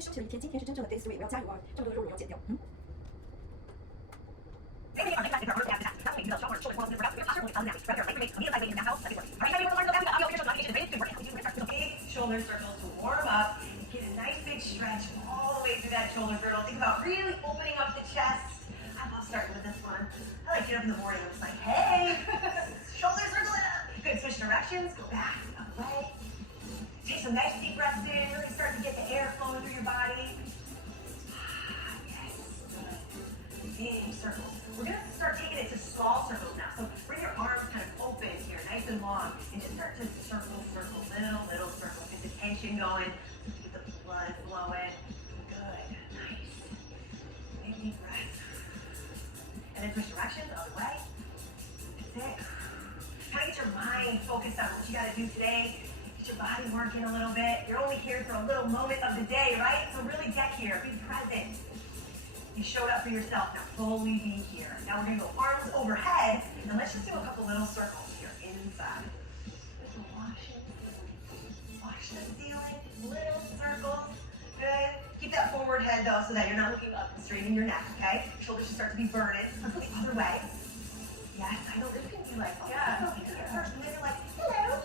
天升起了一天，今天是真正的 day 3，我要加油啊！这么多的肉我要减掉。Shoulder circles to warm up. Get a nice big stretch all the way through that shoulder girdle. Think about really opening up the chest. I love starting with this one. I like get up in the morning and it's like, hey, shoulder circle it up. Good, switch directions, go back, away. Take some nice deep breaths in, really start to get the air flowing through your body. Yes, good. Big circles. We're gonna start taking it to small circles now. So bring your arms kind of open here, nice and long, and just start to circle, little circles. Get the tension going, get the blood flowing. Good, nice. Big deep breath. And then switch directions, other way. That's it. Kind of get your mind focused on what you gotta do today. Get your body working a little bit. You're only here for a little moment of the day, right? So really get here, be present. You showed up for yourself, now fully be here. Now we're gonna go arms overhead, and let's just do a couple little circles here inside. Just wash the ceiling, little circles. Good. Keep that forward head though, so that you're not looking up and straightening your neck, okay? Shoulders should start to be burning. Let's go the other way. Yes, I know this can be like, oh, yeah. So you get first, and then you're like, hello,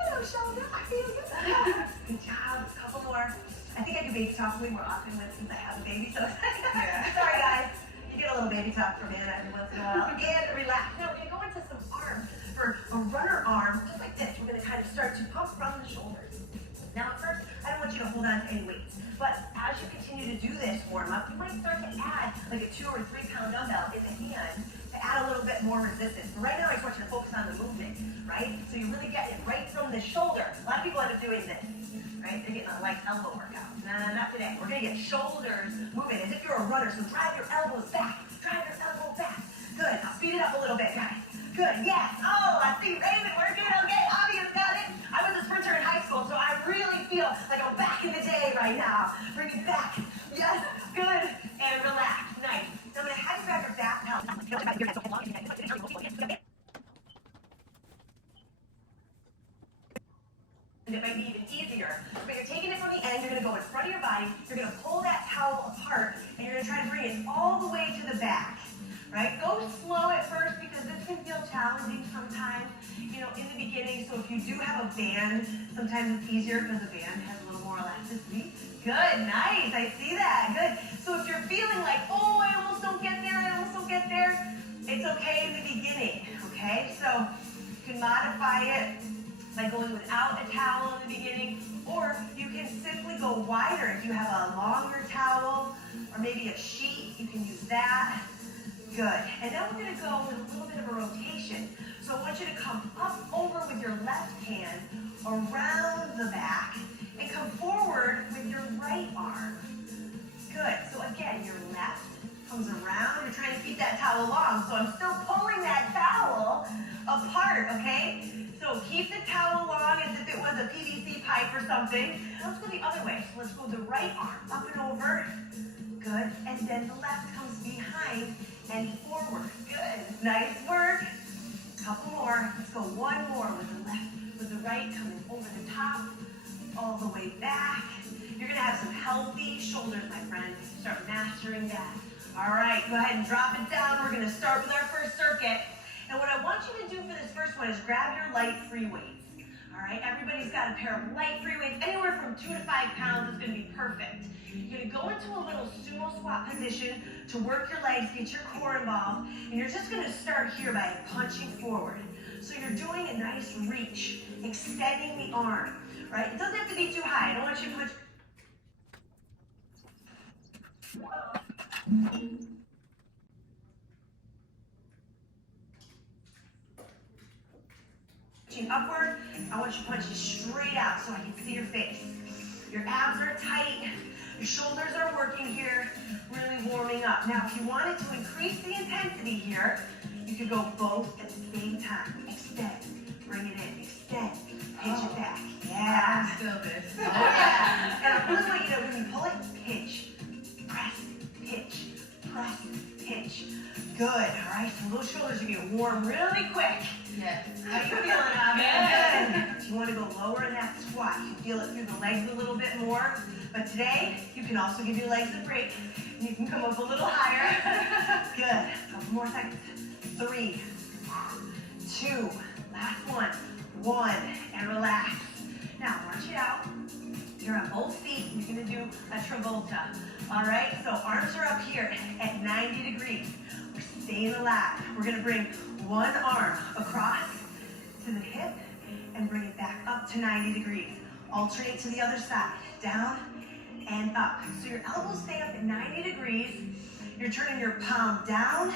hello shoulder, I feel you. Good job, a couple more. I think I do baby talk way more often since I have a baby, so yeah. Sorry guys. You get a little baby talk from Anna every once in a while. And relax. Now we're gonna go into some arms. For a runner arm, just like this, we're gonna kind of start to pump from the shoulders. Now at first, I don't want you to hold on to any weights, but as you continue to do this warm up, you might start to add like a 2 or 3 pound dumbbell in the hand to add a little bit more resistance. But right now I just want you to focus on the movement, right? So you really get it right from the shoulder. A lot of people end up doing this. Right? They're getting a light elbow workout. No, not today. We're gonna get shoulders moving as if you're a runner. So drive your elbows back. Drive your elbow back. Good. I'll speed it up a little bit, guys. Good. Yes. Oh, I see Raven working. Okay. Obvious got it. I was a sprinter in high school, so I really feel like I'm back in the day right now. Bring it back. Yes. Good. And relax. Nice. Now I'm gonna have you grab your back now. And it might be even easier. But you're taking it from the end, you're gonna go in front of your body, you're gonna pull that towel apart, and you're gonna try to bring it all the way to the back. Right? Go slow at first because this can feel challenging sometimes, you know, in the beginning. So if you do have a band, sometimes it's easier because the band has a little more elasticity. Good, nice, I see that, good. So if you're feeling like, oh, I almost don't get there, it's okay in the beginning, okay? So you can modify it by going without a towel in the beginning, or you can simply go wider. If you have a longer towel, or maybe a sheet, you can use that. Good. And now we're gonna go with a little bit of a rotation. So I want you to come up over with your left hand, around the back, and come forward with your right arm. Good. So again, your left comes around. You're trying to keep that towel long, so I'm still pulling that towel apart, okay? So keep the towel long as if it was a PVC pipe or something. Let's go the other way. So let's go the right arm up and over. Good. And then the left comes behind and forward. Good. Nice work. Couple more. Let's go one more with the left, with the right coming over the top, all the way back. You're going to have some healthy shoulders, my friend. Start mastering that. All right. Go ahead and drop it down. We're going to start with our first circuit. And what I want you to do for this first one is grab your light free weights. All right, everybody's got a pair of light free weights. Anywhere from 2 to 5 pounds is going to be perfect. You're going to go into a little sumo squat position to work your legs, get your core involved, and you're just going to start here by punching forward. So you're doing a nice reach, extending the arm, right? It doesn't have to be too high. I don't want you to punch. Upward, I want you to punch straight out so I can see your face. Your abs are tight, your shoulders are working here, really warming up. Now, if you wanted to increase the intensity here, you could go both at the same time. Extend, bring it in, extend, pinch it back. Yeah. I feel this. Oh, yeah. And I really want you to, when you pull it, pinch, press, pinch, press, pinch. Good, all right? So those shoulders are getting warm really quick. Yes. How you feeling, Abby? Good. If you want to go lower in that squat, you can feel it through the legs a little bit more. But today, you can also give your legs a break. And you can come up a little higher. Good. Couple more seconds. 3, 2, last one. 1, and relax. Now, march it out. You're on both feet. You're going to do a Travolta. All right? So arms are up here at 90 degrees. We're staying alive. We're going to bring one arm across to the hip and bring it back up to 90 degrees. Alternate to the other side. Down and up. So your elbows stay up at 90 degrees. You're turning your palm down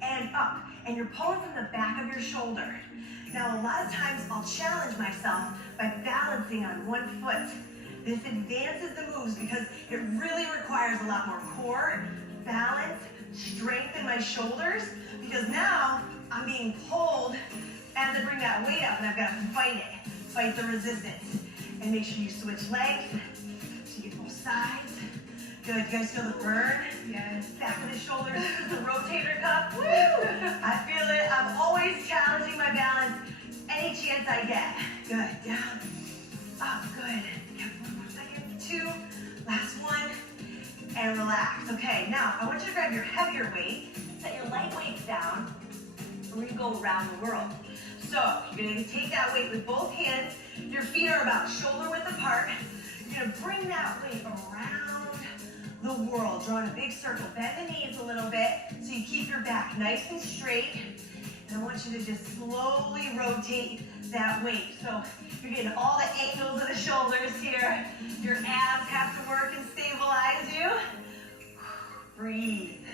and up. And you're pulling from the back of your shoulder. Now, a lot of times I'll challenge myself by balancing on one foot. This advances the moves because it really requires a lot more core, balance, strength in my shoulders, because now I'm being pulled as I bring that weight up and I've got to fight it, fight the resistance. And make sure you switch legs so you get both sides. Good, you guys feel the burn? Yes. Back of the shoulders, the rotator cuff. Woo! I feel it. I'm always challenging my balance any chance I get. Good, down, up, good. Yeah, 1 more second, 2, last one, and relax. Okay, now I want you to grab your heavier weight, set your light weights down, and we're gonna go around the world. So you're gonna take that weight with both hands. Your feet are about shoulder width apart. You're gonna bring that weight around the world, drawing a big circle. Bend the knees a little bit so you keep your back nice and straight. And I want you to just slowly rotate that weight. So you're getting all the angles of the shoulders here. Your abs have to work and stabilize you. Breathe.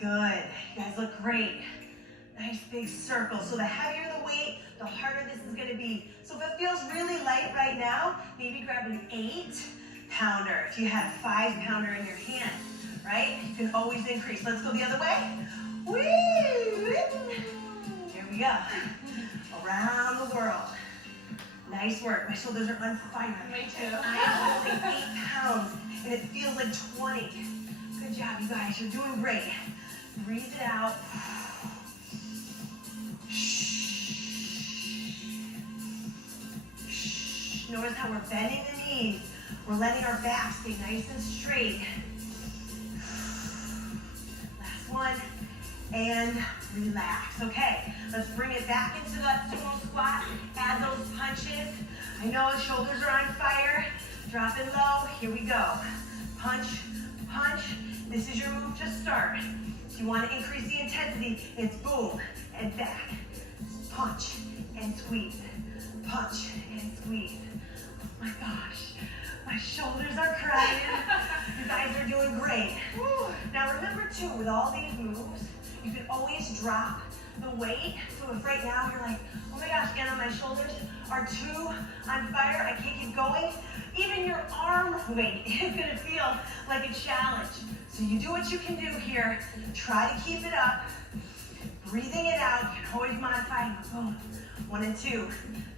Good. You guys look great. Nice big circle. So the heavier the weight, the harder this is going to be. So if it feels really light right now, maybe grab an 8-pounder. If you had a 5-pounder in your hand, right? You can always increase. Let's go the other way. Woo! Here we go. Around the world. Nice work. My shoulders are on fire. Me too. I am holding 8 pounds, and it feels like 20. Good job, you guys. You're doing great. Breathe it out. Notice how we're bending the knees. We're letting our back stay nice and straight. Last one. And relax. Okay, let's bring it back into that sumo squat. Add those punches. I know the shoulders are on fire. Drop it low. Here we go. Punch, punch. This is your move to start. If you want to increase the intensity, it's boom and back. Punch and squeeze. Punch and squeeze. Oh my gosh, my shoulders are crying. You guys are doing great. Now remember too, with all these moves, you can always drop the weight. So if right now you're like, oh my gosh, again, my shoulders are too on fire, I can't keep going, even your arm weight is gonna feel like a challenge. So you do what you can do here. Try to keep it up. Breathing it out, you can always modify. Boom. 1 and 2.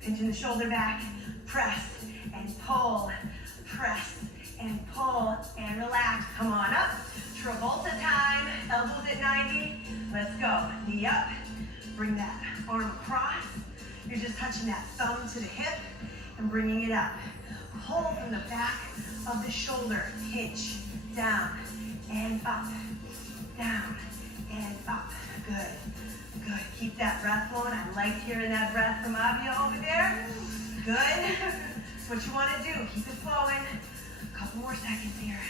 Pinching the shoulder back. Press and pull. Press and pull and relax. Come on up. Travolta time. Elbows at 90. Let's go. Knee up. Bring that arm across. You're just touching that thumb to the hip and bringing it up. Pull from the back of the shoulder. Pinch. Down and up. Down and up. Good. Good. Keep that breath flowing. I like hearing that breath from Avia over there. Good. That's what you want to do. Keep it flowing. A couple more seconds here.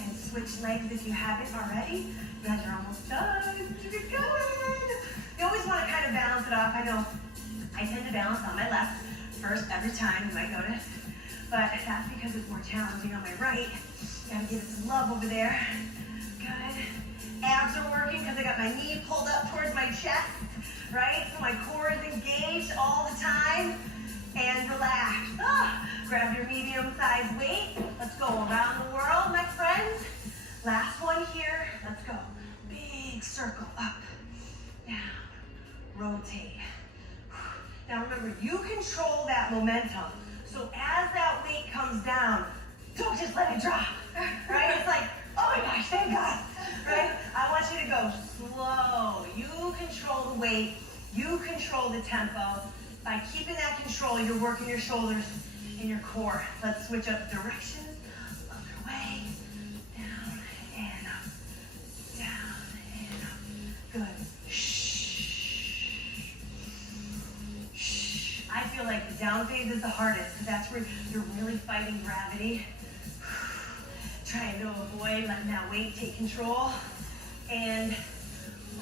And switch legs if you haven't already. You guys are almost done. Keep going. You always want to kind of balance it off. I know I tend to balance on my left first every time, you might notice. But that's because it's more challenging on my right. Gotta give it some love over there. Good. Abs are working because I got my knee pulled up towards my chest, right? So my core is engaged all the time. And relax. Grab your medium-sized weight. Let's go around the world, my friends. Last one here. Let's go. Big circle up, down, rotate. Now remember, you control that momentum. So as that weight comes down, don't just let it drop, right? It's like, oh my gosh, thank God, right? I want you to go slow. You control the weight. You control the tempo. by keeping that control, you're working your shoulders and your core. Let's switch up directions. Other way. Down and up. Down and up. Good. Shh. Shh. I feel like the down phase is the hardest because that's where you're really fighting gravity. Trying to avoid letting that weight take control. And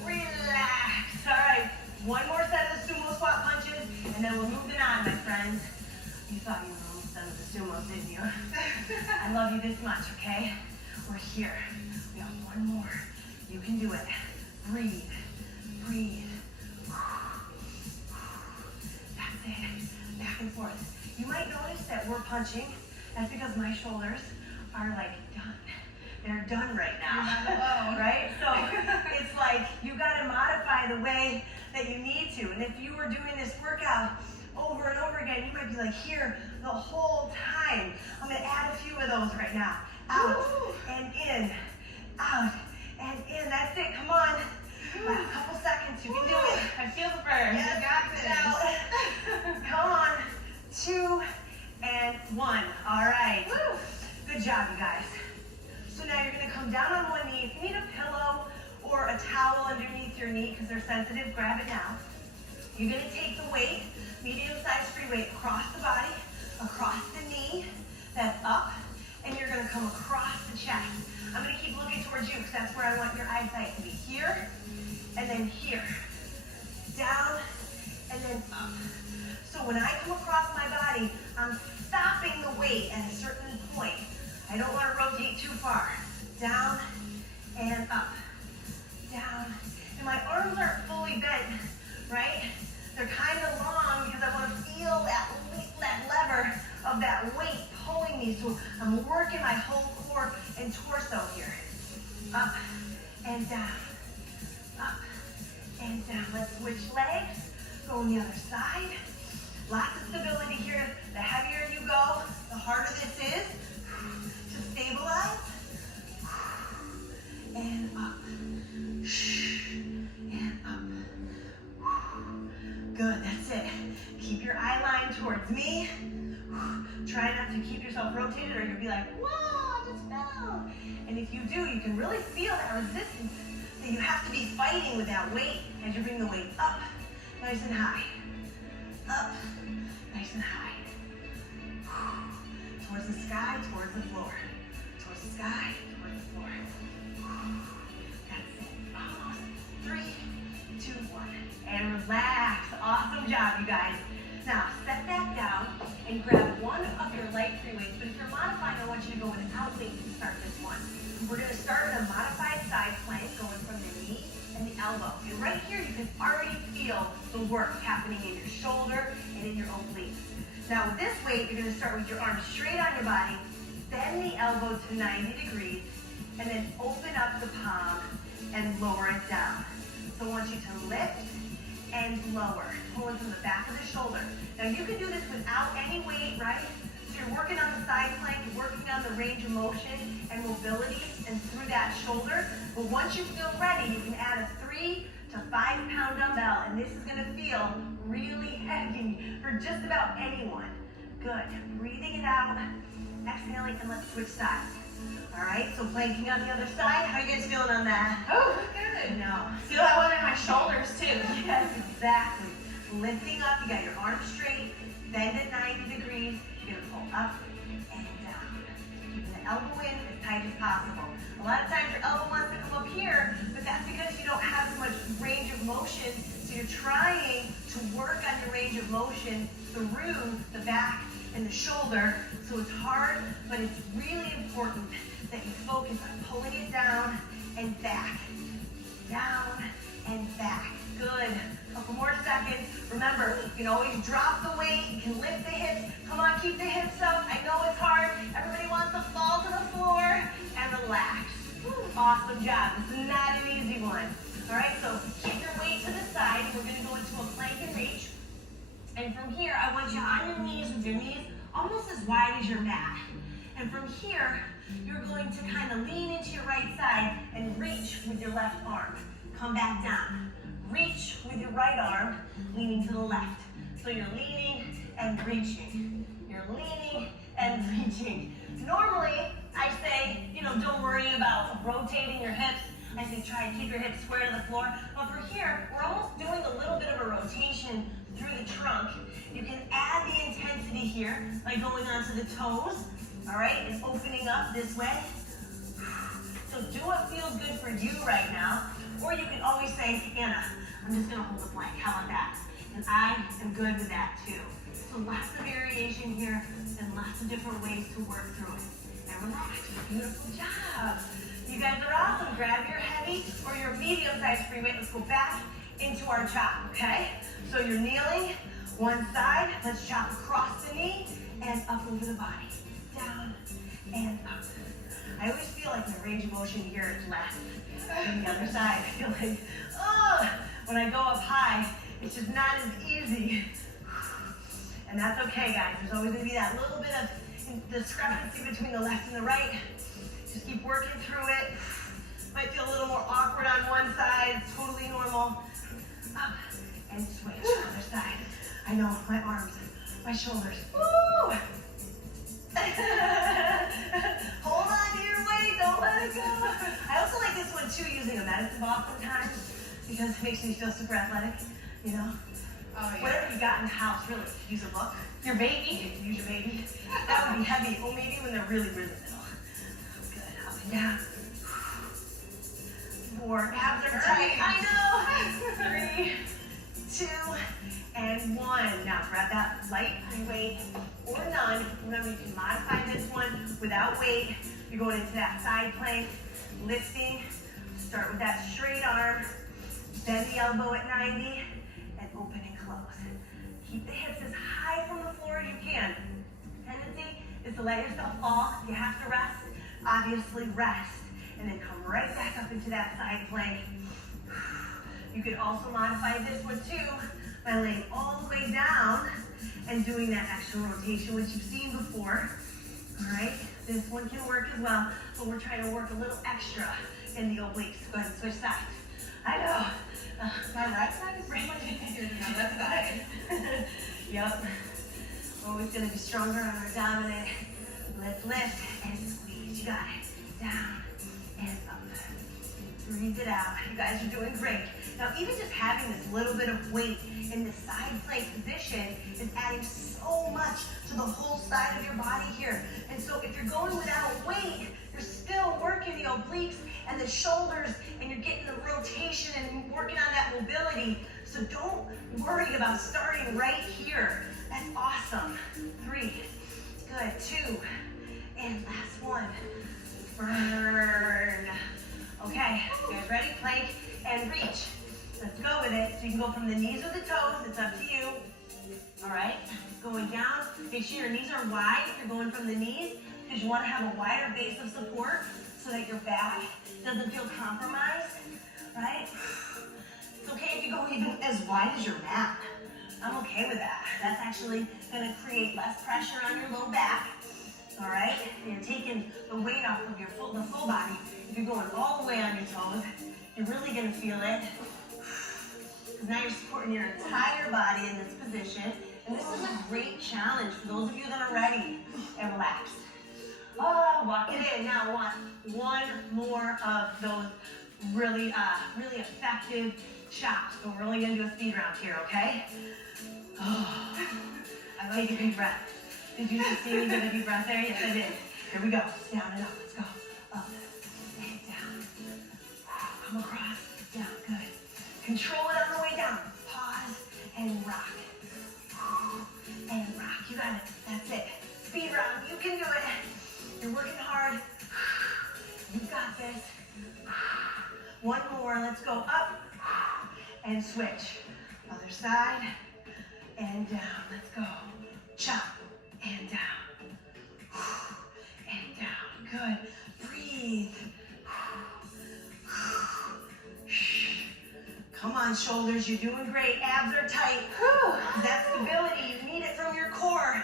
relax. All right. One more set of the sumo squat punches, and then we're moving on, my friends. You thought you were almost done with the sumos, didn't you? I love you this much, okay? We're here. We got one more. You can do it. Breathe. Breathe. That's it. Back and forth. You might notice that we're punching. That's because my shoulders are like done. They're done right now. You're not alone. Right? So it's like you got to modify the way that you need to. And if you were doing this workout over and over again, you might be like here the whole time. I'm going to add a few of those right now. Out and in. Out and in. That's it. Come on. A couple seconds. You can do it. I feel the burn. Yes, You got this. out. Come on. 2 and 1. All right. Woo. Good job, you guys. So now you're going to come down on one knee. If you need a pillow or a towel underneath your knee because they're sensitive, grab it now. You're going to take the weight, medium-sized free weight, across the body, across the knee, that's up, and you're going to come across the chest. I'm going to keep looking towards you because that's where I want your eyesight to be. Here, and then here. Down, and then up. So when I come across my body, I'm stopping the weight at a certain point. I don't want to rotate too far. Down and up. Down. And my arms aren't fully bent, right? They're kind of long because I want to feel that lever of that weight pulling me. So I'm working my whole core and torso here. Up and down. Up and down. Let's switch legs. Go on the other side. Lots of stability here. The heavier you go, the harder this is. To stabilize. And up. And up. Good, that's it. Keep your eye line towards me. Try not to keep yourself rotated or you'll be like, whoa, I just fell. And if you do, you can really feel that resistance that you have to be fighting with that weight as you bring the weight up, nice and high. Up, nice and high. Towards the sky, towards the floor. Towards the sky, towards the floor. That's it. Almost. 3, 2, 1. And relax. Awesome job, you guys. Now, set that down and grab one of your light free weights. But if you're modifying, I want you to go with an out weight to start this one. We're going to start with a modified side plank going from the knee and the elbow. And right here, you can already feel the work happening in your shoulder and in your obliques. Now, with this weight, you're going to start with your arms straight on your body, bend the elbow to 90 degrees, and then open up the palm and lower it down. So I want you to lift and lower, pulling from the back of the shoulder. Now you can do this without any weight, right? So you're working on the side plank, you're working on the range of motion and mobility and through that shoulder. But once you feel ready, you can add a 3 to 5 pound dumbbell, and this is gonna feel really heavy for just about anyone. Good, breathing it out, exhaling, and let's switch sides. All right, so planking on the other side. How are you guys feeling on that? Oh, good. No. Feel that one in my shoulders too. Yes, exactly. Lifting up, you got your arms straight, bend at 90 degrees. You're gonna pull up and down. Keeping the elbow in as tight as possible. A lot of times your elbow wants to come up here, but that's because you don't have as much range of motion. So you're trying to work on your range of motion through the back and the shoulder. So it's hard, but it's really important that you focus on pulling it down and back. Down and back. Good. Couple more seconds. Remember, you can always drop the weight. You can lift the hips. Come on, keep the hips up. I know it's hard. Everybody wants to fall to the floor and relax. Awesome job. This is not an easy one. All right, so keep your weight to the side. We're going to go into a plank and reach. And from here, I want you on your knees with your knees almost as wide as your mat. And from here, you're going to kind of lean into your right side and reach with your left arm. Come back down. Reach with your right arm, leaning to the left. So you're leaning and reaching. You're leaning and reaching. Normally, I say, don't worry about rotating your hips. I say try and keep your hips square to the floor. But for here, we're almost doing a little bit of a rotation through the trunk. You can add the intensity here by going onto the toes, all right, and opening up this way. So do what feels good for you right now. Or you can always say, Anna, I'm just gonna hold the plank. How about that? And I am good with that too. So lots of variation here and lots of different ways to work through it. And relax. Beautiful job. You guys are awesome. Grab your heavy or your medium-sized free weight. Let's go back into our chop, okay? So you're kneeling, one side. Let's chop across the knee and up over the body. Down and up. I always feel like my range of motion here is less than the other side. I feel like, when I go up high, it's just not as easy. And that's okay, guys. There's always going to be that little bit of discrepancy between the left and the right. Just keep working through it. Might feel a little more awkward on one side. It's totally normal. Up and switch. Other side. I know, my arms, my shoulders. Woo! Hold on to your weight. Don't let it go. I also like this one too, using a medicine ball sometimes because it makes me feel super athletic, Oh, yeah. Whatever you got in the house, really. Use a book. Your baby. Use your baby. That would be heavy. Or maybe when they're really, really little. Good. Up and down. 4. Abs are tight. I know. 3, 2, and 1. Now grab that light weight or none. Remember, you can modify this one without weight. You're going into that side plank, lifting. Start with that straight arm. Bend the elbow at 90 and open and close. Keep the hips as high from the floor as you can. Tendency is to let yourself fall. You have to rest. Obviously rest. And then come right back up into that side plank. You could also modify this one too by laying all the way down and doing that extra rotation, which you've seen before. All right, this one can work as well, but we're trying to work a little extra in the obliques. Go ahead and switch sides. I know. My right side is so much easier than my left side. Yep. Always going to be stronger on our dominant. Lift, and squeeze. You got it. Down and up. Breathe it out. You guys are doing great. Now, even just having this little bit of weight in the side plank position is adding so much to the whole side of your body here. And so if you're going without weight, you're still working the obliques and the shoulders, and you're getting the rotation and working on that mobility. So don't worry about starting right here. That's awesome. 3, good, 2, and last one. Burn. Okay, you guys ready? Plank and reach. Let's go with it. So you can go from the knees or the toes. It's up to you. All right, going down. Make sure your knees are wide if you're going from the knees, because you want to have a wider base of support so that your back doesn't feel compromised, right? It's okay if you go even as wide as your mat. I'm okay with that. That's actually going to create less pressure on your low back, all right? And you're taking the weight off of the full body. If you're going all the way on your toes, you're really going to feel it. Because now you're supporting your entire body in this position. And this is a great challenge for those of you that are ready and relaxed. Oh, walk it in. Now I want one more of those really effective chops. So we're only going to do a speed round here, okay? Oh, take a deep breath. Did you just see me get a deep breath there? Yes, I did. Here we go. Down and up. Let's go. Up and down. Come across. Down. Good. Control it on the way down. Pause and rock. And rock. You got it. That's it. Speed round. You can do it. You're working hard. You got this. One more. Let's go up and switch. Other side and down. Let's go. Chop and down. And down. Good. Breathe. Come on, shoulders. You're doing great. Abs are tight. That stability, you need it from your core.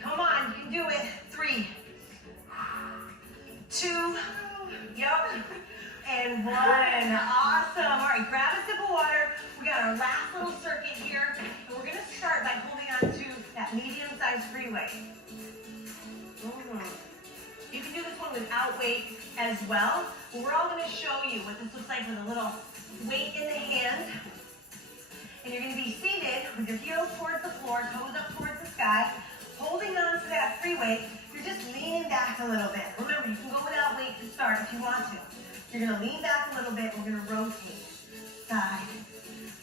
Come on, you can do it. 3, 2, yep, and 1. Awesome. All right, grab a sip of water. We got our last little circuit here, and we're going to start by holding on to that medium-sized free weight. You can do this one without weight as well. But we're all going to show you what this looks like with a little weight in the hand. And you're going to be seated with your heels towards the floor, toes up towards the sky, holding on to that free weight. You're just leaning back a little bit. Remember, you can go without weight to start if you want to. You're going to lean back a little bit. We're going to rotate side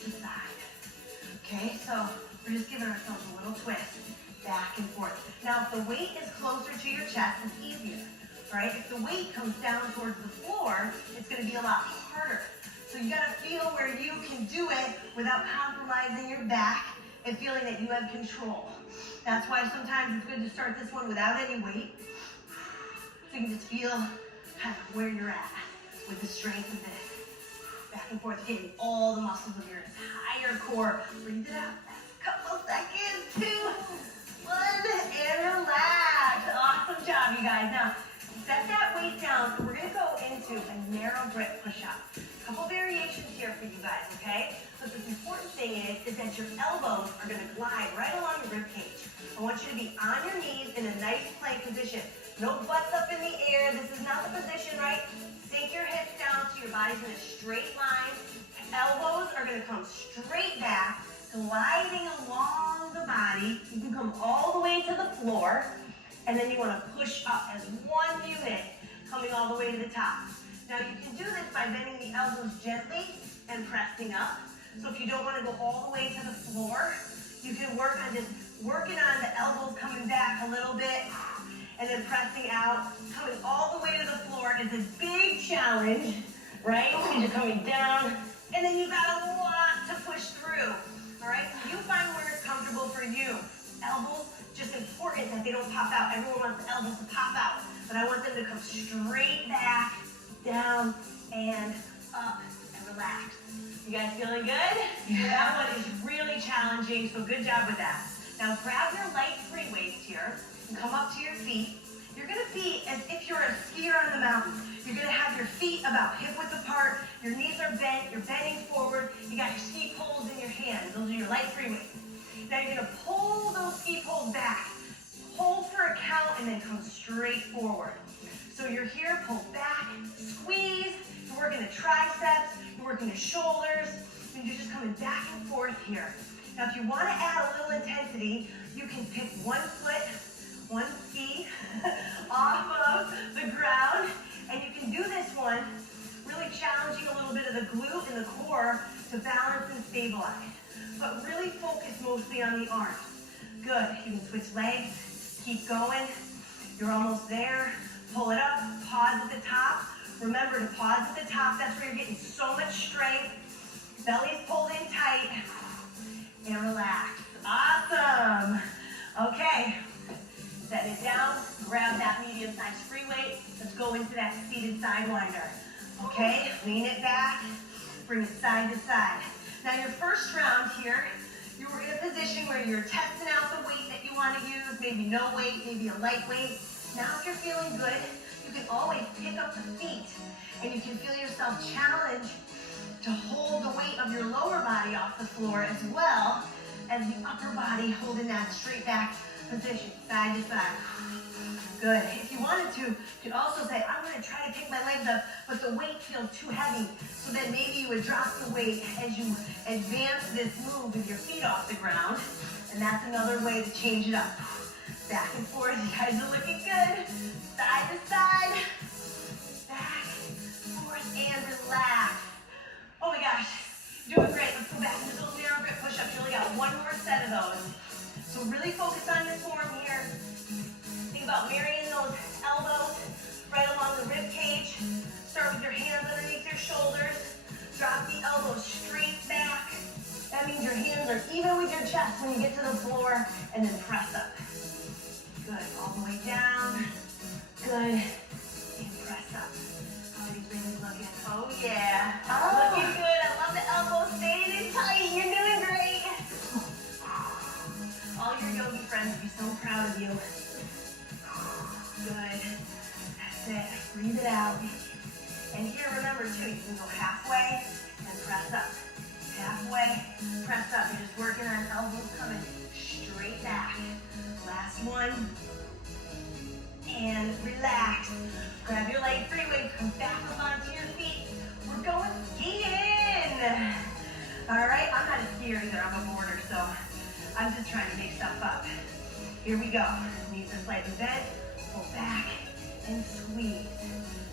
to side. Okay, so we're just giving ourselves a little twist, back and forth. Now, if the weight is closer to your chest, it's easier, right? If the weight comes down towards the floor, it's going to be a lot harder. So you got to feel where you can do it without compromising your back and feeling that you have control. That's why sometimes it's good to start this one without any weight. So you can just feel kind of where you're at with the strength of this. Back and forth, getting all the muscles of your entire core. Breathe it out. Couple seconds, 2, 1, and relax. Awesome job, you guys. Now, set that weight down. We're going to go into a narrow grip push-up. A couple variations here for you guys, okay? But the important thing is that your elbows are going to glide right along your rib cage. I want you to be on your knees in a nice plank position. No butts up in the air. This is not the position, right? Sink your hips down so your body's in a straight line. Elbows are going to come straight back, gliding along the body. You can come all the way to the floor, and then you want to push up as one unit, coming all the way to the top. Now you can do this by bending the elbows gently and pressing up. So if you don't want to go all the way to the floor, you can work on just working on the elbows coming back a little bit, and then pressing out. Coming all the way to the floor is a big challenge, right? Because you're coming down, and then you got a lot to push through. All right, so you find where it's comfortable for you. Elbows, just important that they don't pop out. Everyone wants the elbows to pop out, but I want them to come straight back, down, and up, and relax. You guys feeling good? Yeah. That one is really challenging, so good job with that. Now grab your light free weights here, and come up to your feet. You're gonna be as if you're a skier on the mountain. You're gonna have your feet about hip width apart, your knees are bent, you're bending forward, you got your ski poles in your hands. Those are your light free weights. Now you're gonna pull those ski poles back. Hold for a count and then come straight forward. So you're here, pull back, squeeze, you're working the triceps, you're working the shoulders, and you're just coming back and forth here. Now if you wanna add a little intensity, you can pick one foot, one ski off of the ground, and you can do this one really challenging a little bit of the glute and the core to balance and stabilize. But really focus mostly on the arms. Good, you can switch legs, keep going. You're almost there. Pull it up, pause at the top. Remember to pause at the top, that's where you're getting so much strength. Belly's pulled in tight, and relax. Awesome. Okay, set it down, grab that medium-sized free weight. Let's go into that seated sidewinder. Okay, lean it back, bring it side to side. Now your first round here, you were in a position where you're testing out the weight that you want to use, maybe no weight, maybe a light weight. Now if you're feeling good, you can always pick up the feet, and you can feel yourself challenged to hold the weight of your lower body off the floor as well as the upper body holding that straight back position, side to side. Good. If you wanted to, you could also say, I'm going to try to pick my legs up, but the weight feels too heavy. So then maybe you would drop the weight as you advance this move with your feet off the ground. And that's another way to change it up. Back and forth. You guys are looking good. Side to side. Back, forth, and relax. Oh my gosh. Doing great. Let's go back to those narrow grip push-ups. You only got one more set of those. So really focus on your form here. Think about marrying those elbows right along the rib cage. Start with your hands underneath your shoulders. Drop the elbows straight back. That means your hands are even with your chest when you get to the floor, and then press up. Good, all the way down. Good, and press up. How are these babies looking? Oh yeah, looking good. I love the elbows staying in tight. You're doing great. All your yogi friends will be so proud of you. Good, that's it. Breathe it out. And here, remember too, you can go halfway and press up. Halfway, press up. You're just working on elbows coming straight back. Last one. And relax. Grab your leg free weight, come back up onto your feet. We're going skiing. All right, I'm not a skier either, I'm a boarder, so I'm just trying to make stuff up. Here we go. Knees are slightly bent, pull back and squeeze.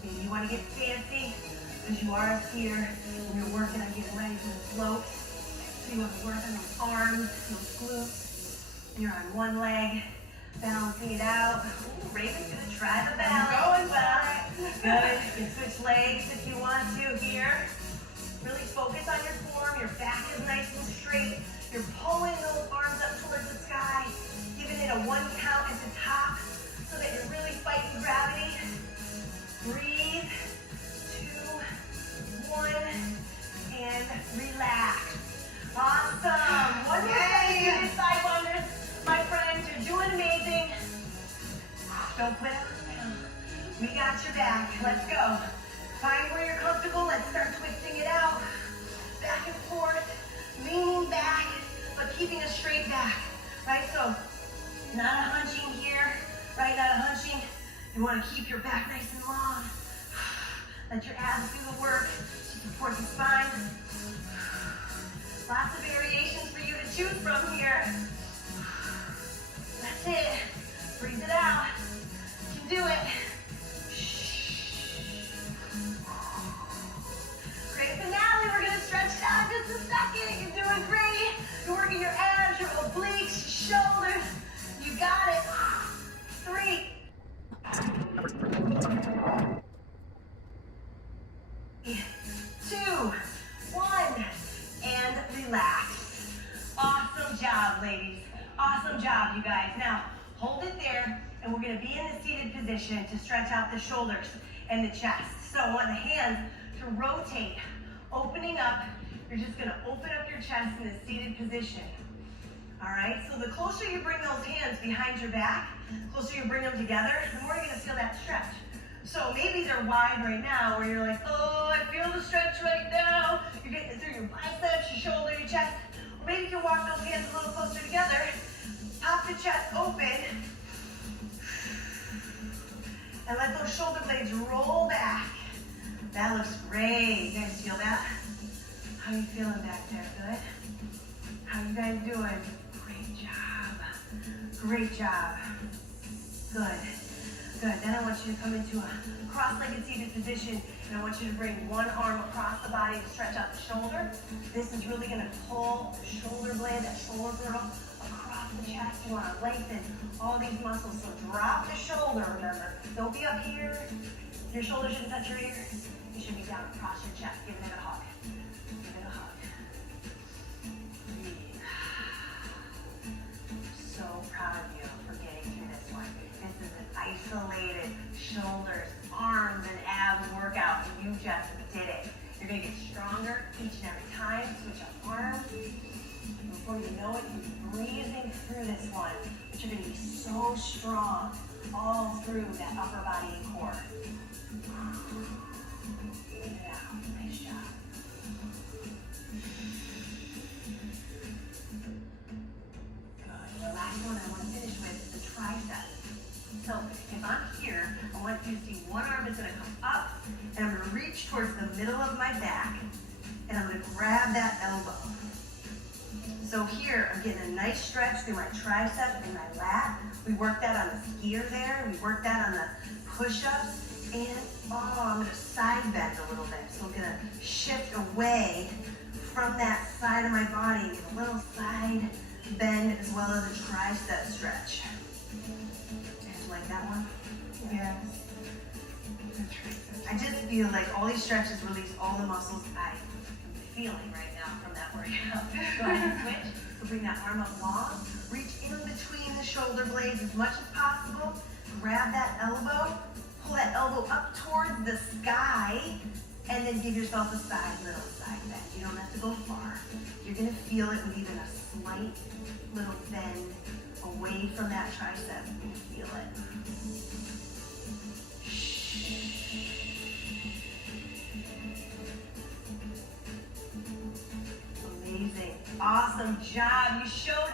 Maybe you want to get fancy because you are a skier and you're working on getting ready for the slope. So you want to work on those arms, those glutes. You're on one leg, balancing it out. Ooh, Raven's gonna try the balance. Good. You can switch legs if you want to here. Really focus on your form. Your back is nice and straight. You're pulling those arms up towards the sky, giving it a 1 count at the top so that you're really fighting gravity. Breathe. 2, 1, and relax. Awesome. Wonderful. Yay. Side wonders. My friends, you're doing amazing. Don't quit on. We got your back. Let's go. Find where you're comfortable. Let's start twisting it out. Back and forth. Leaning back, but keeping a straight back. Right? So, not a hunching here. Right? Not a hunching. You want to keep your back nice and long. Let your abs do the work to support the spine. Lots of variations for you to choose from here. That's it. Breathe it out. You can do it. Great finale. We're going to stretch it out in just a second. You're doing great. You're working your abs, your obliques, shoulders. You got it. 3. 2, 1, and relax. Awesome job, ladies. Awesome job, you guys. Now, hold it there, and we're going to be in the seated position to stretch out the shoulders and the chest. So I want the hands to rotate, opening up. You're just going to open up your chest in the seated position. All right, so the closer you bring those hands behind your back, the closer you bring them together, the more you're going to feel that stretch. So maybe they're wide right now where you're like, oh, I feel the stretch right now. You're getting it through your biceps, your shoulder, your chest. Or maybe you can walk those hands a little closer together. Pop the chest open. And let those shoulder blades roll back. That looks great. You guys feel that? How are you feeling back there? Good? How you guys doing? Great job. Great job. Good. Good. Then I want you to come into a cross-legged seated position, and I want you to bring one arm across the body to stretch out the shoulder. This is really going to pull the shoulder blade, that shoulder girdle, across the chest. You want to lengthen all these muscles. So drop the shoulder, remember. Don't be up here. Your shoulder shouldn't touch your ear. You should be down across your chest, giving it a hug. Give it a hug. Breathe. So proud of you for getting through this one. This is an isolated shoulders, arms, and abs workout, and you just did it. You're going to get stronger each and every time. Switch up arms. Before you know it, you're breathing through this one. But you're going to be so strong all through that upper body and core. Yeah, nice job. Good. The last one I want to finish with is the tricep. So if I'm here, I want you to see one arm is going to come up, and I'm going to reach towards the middle of my back, and I'm going to grab that elbow. So here, I'm getting a nice stretch through my tricep and my lat. We worked that on the skier there. We worked that on the push-ups. And, I'm going to side bend a little bit. So I'm going to shift away from that side of my body. Get a little side bend as well as a tricep stretch. Just like that one? Yes. I just feel like all these stretches release all the muscles I'm feeling right now from that workout. Go ahead and switch. So bring that arm up long. Reach in between the shoulder blades as much as possible. Grab that elbow. Pull that elbow up towards the sky. And then give yourself a little side bend. You don't have to go far. You're going to feel it with even a slight little bend away from that tricep. You're going to feel it. Awesome job. You showed